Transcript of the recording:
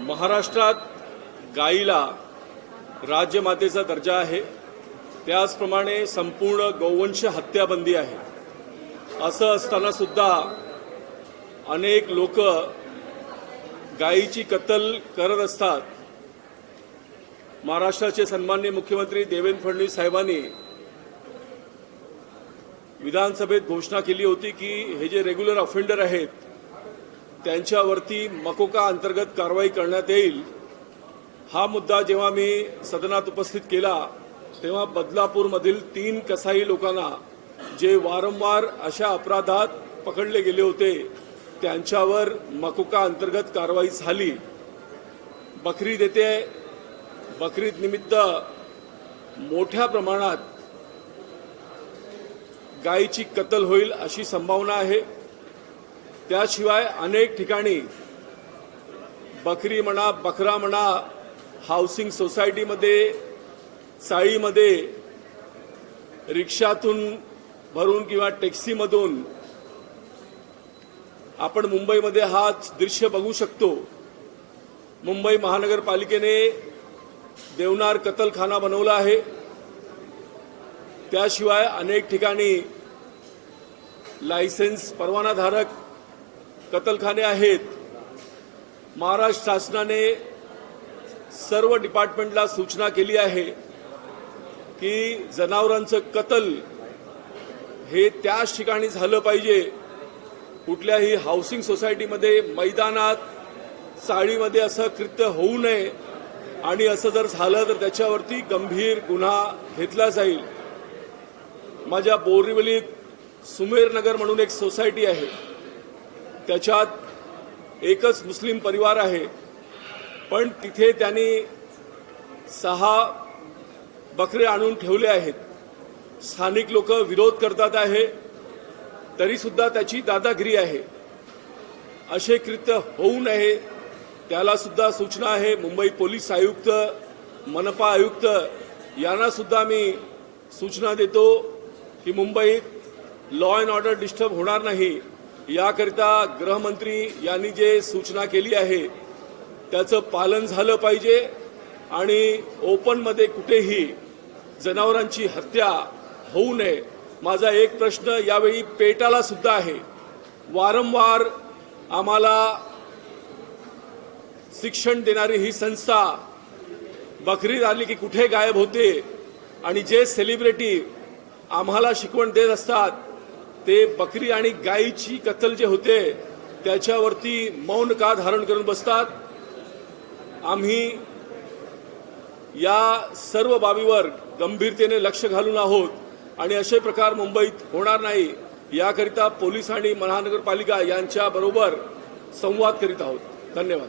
महाराष्ट्रात गायीला राज्यमातेचा दर्जा आहे, त्याचप्रमाणे संपूर्ण गौवंश हत्याबंदी आहे। असं असताना सुद्धा अनेक लोक गायीची कत्तल करत असतात। महाराष्ट्राचे सन्माननीय मुख्यमंत्री देवेंद्र फडणवीस साहेबांनी विधानसभेत घोषणा केली होती की हे जे रेग्युलर ऑफेंडर आहेत त्यांच्यावरती मकोका अंतर्गत कारवाई करण्यात येईल। हा मुद्दा जेव्हा मी सदनात उपस्थित केला तेव्हा बदलापूरमधील 3 कसाई लोकांना जे वारंवार अशा अपराधात पकडले गेले होते त्यांच्यावर मकोका अंतर्गत कारवाई झाली। बकरीद येते, बकरीद निमित्त मोठ्या प्रमाणात गायीची कत्तल होईल अशी संभावना आहे। त्याशिवाय अनेक ठिकाणी बकरी म्हणा, बकरा म्हणा, हाऊसिंग सोसायटीमध्ये, चाळीमध्ये, रिक्षातून भरून किंवा टॅक्सीमधून आपण मुंबईमध्ये हा दृश्य बघू शकतो। मुंबई महानगरपालिकेने देवनार कत्तलखाना बनवला आहे। त्याशिवाय अनेक ठिकाणी लायसेन्स परवानाधारक कत्तलखाने आहेत। महाराष्ट्र शासनाने सर्व डिपार्टमेंटला सूचना केली आहे की जनावरांचं कत्ल हे त्याच ठिकाणी झालं पाहिजे, कुठल्याही हाऊसिंग सोसायटीमध्ये, मैदानात, चाळीमध्ये असं कृत्य होऊ नये आणि असं जर झालं तर त्याच्यावरती गंभीर गुन्हा घेतला जाईल। माझ्या बोरिवलीत सुमेरनगर म्हणून एक सोसायटी आहे, त्याच्यात एकच मुस्लिम परिवार आहे, पण तिथे त्यांनी 6 बकरे आणून ठेवले आहेत। स्थानिक लोक विरोध करतात आहे, तरी सुद्धा त्याची दादागिरी आहे। असे कृत्य होऊ नये त्याला सुद्धा सूचना आहे। मुंबई पोलीस आयुक्त, मनपा आयुक्त यांना सुद्धा मी सूचना देतो की मुंबईत लॉ अँड ऑर्डर डिस्टर्ब होणार नाही याकरिता गृहमंत्री यांनी जे सूचना केली आहे त्याचं पालन झालं पाहिजे आणि ओपनमध्ये कुठेही जनावरांची हत्या होऊ नये। माझा एक प्रश्न यावेळी पेटाला सुद्धा आहे। वारंवार आम्हाला शिक्षण देणारी ही संस्था बकरीद आली की कुठे गायब होते आणि जे सेलिब्रिटी आम्हाला शिकवण देत असतात ते बकरी आणि गायीची कत्तल जे होते त्याच्यावरती मौन का धारण करून बसतात। आम्ही या सर्व बाबीवर गंभीरतेने लक्ष घालून आहोत आणि असे प्रकार मुंबईत होणार नाही याकरिता पोलीस आणि महानगरपालिका यांच्याबरोबर संवाद करीत आहोत। धन्यवाद।